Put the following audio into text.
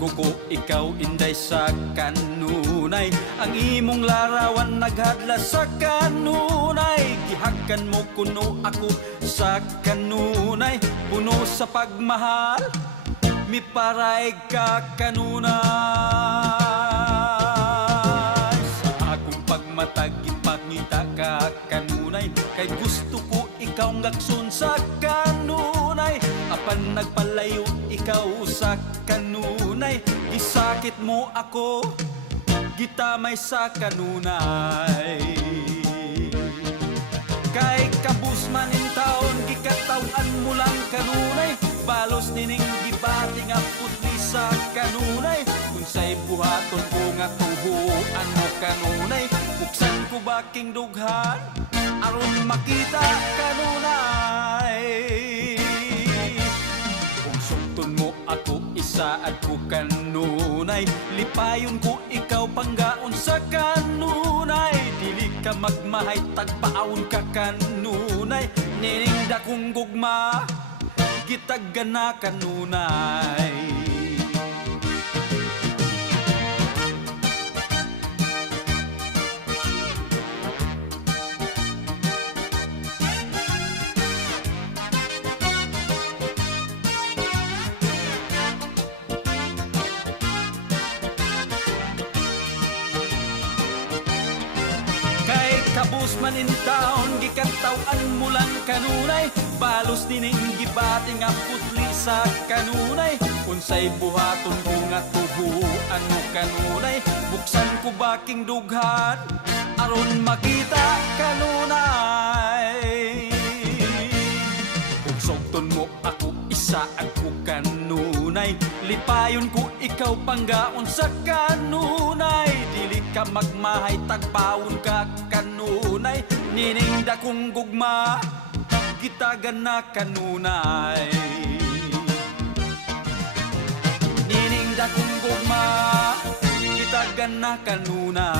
Tunggo ko ikaw inday sa kanunay, ang imong larawan naghadla sa kanunay. Gihakan mo kuno ako sa kanunay, puno sa pagmahal, miparay ka kanunay. Sa akong pagmatag ipakita ka kanunay, kay gusto ko ikaw ngakson sa kanunay. Apan nagpalayo ikaw sa kanunay, gisakit mo ako, gitamay sa kanunay. Kay kabus man in taon, gikatawan mo lang kanunay, balos nining gibati nga putli sa kanunay. Kung sa'y buhaton ko nga tuhuan mo kanunay, buksan ko baking dughan, aron makita kanunay. Isaad ko kanunay, lipayon ko ikaw panggaon sa kanunay. Dili ka magmahay, tagpaon ka kanunay. Nining dakong gugma, gitaggan na kanunay. Kabus man in taon, gikantawan mo lang kanunay, balos nining gibati nga putli sa kanunay. Unsay buhaton ko nga tubuan mo kanunay, buksan ko baking dughan, aron makita kanunay. Ugsogton mo ako, isaad ko kanunay, lipayon ko ikaw panggaon sa kanunay. Dili ka magmahay, tagpawon ka kanunay. Nining dakong gugma, gitagan na kanunay. Nining dakong gugma, gitagan na kanunay.